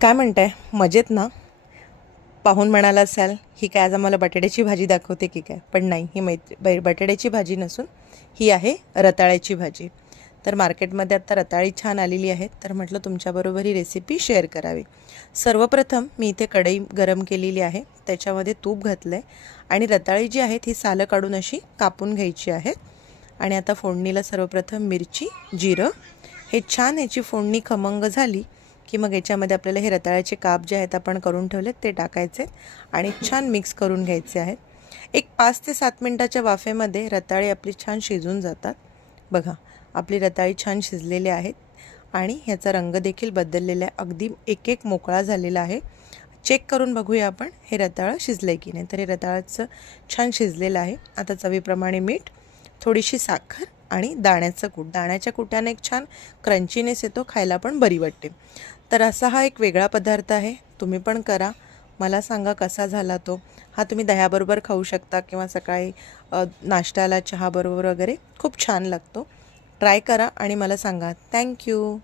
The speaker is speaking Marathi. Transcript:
काय म्हणताय, मजेत ना? पाहून म्हणाला असाल ही काय आज आम्हाला बटाट्याची भाजी दाखवते की काय, पण नाही, ही बटाट्याची भाजी नसून ही आहे रताळ्याची भाजी. तर मार्केटमध्ये आता रताळी छान आलेली आहेत, तर म्हटलं तुमच्याबरोबर ही रेसिपी शेअर करावी. सर्वप्रथम मी इथे कढई गरम केलेली आहे, त्याच्यामध्ये तूप घातलं आहे आणि रताळी जी आहेत ही सालं काढून अशी कापून घ्यायची आहे. आणि आता फोडणीला सर्वप्रथम मिरची, जिरं, हे छान याची फोडणी खमंग झाली की मग याच्यामध्ये आपल्याला हे रताळ्याचे काप जे आहेत आपण करून ठेवलेत ते टाकायचे आणि छान मिक्स करून घ्यायचे आहेत. एक 5 ते 7 मिनटाच्या वाफेमध्ये रताळी आपली छान शिजून जातात. बघा, आपली रताळी छान शिजलेली आहेत आणि ह्याचा रंग देखील बदललेला आहे, अगदी एक एक मोकळा झालेला आहे. चेक करून बघूया आपण हे रताळं शिजलं आहे की नाही. तर हे रताळाचं छान शिजलेलं आहे. आता चवीप्रमाणे मीठ, थोडीशी साखर आणि दाण्याचं कूट. दाण्याच्या कुट्याने एक छान क्रंचीनेस येतो, खायला पण बरी वाटते. तर असा हा एक वेगळा पदार्थ आहे, तुम्ही पण करा, मला सांगा कसा झाला तो. हा तुम्ही दह्याबरोबर खाऊ शकता किंवा सकाळी नाश्त्याला चहाबरोबर वगैरे खूप छान लागतो. ट्राय करा आणि मला सांगा. थँक्यू.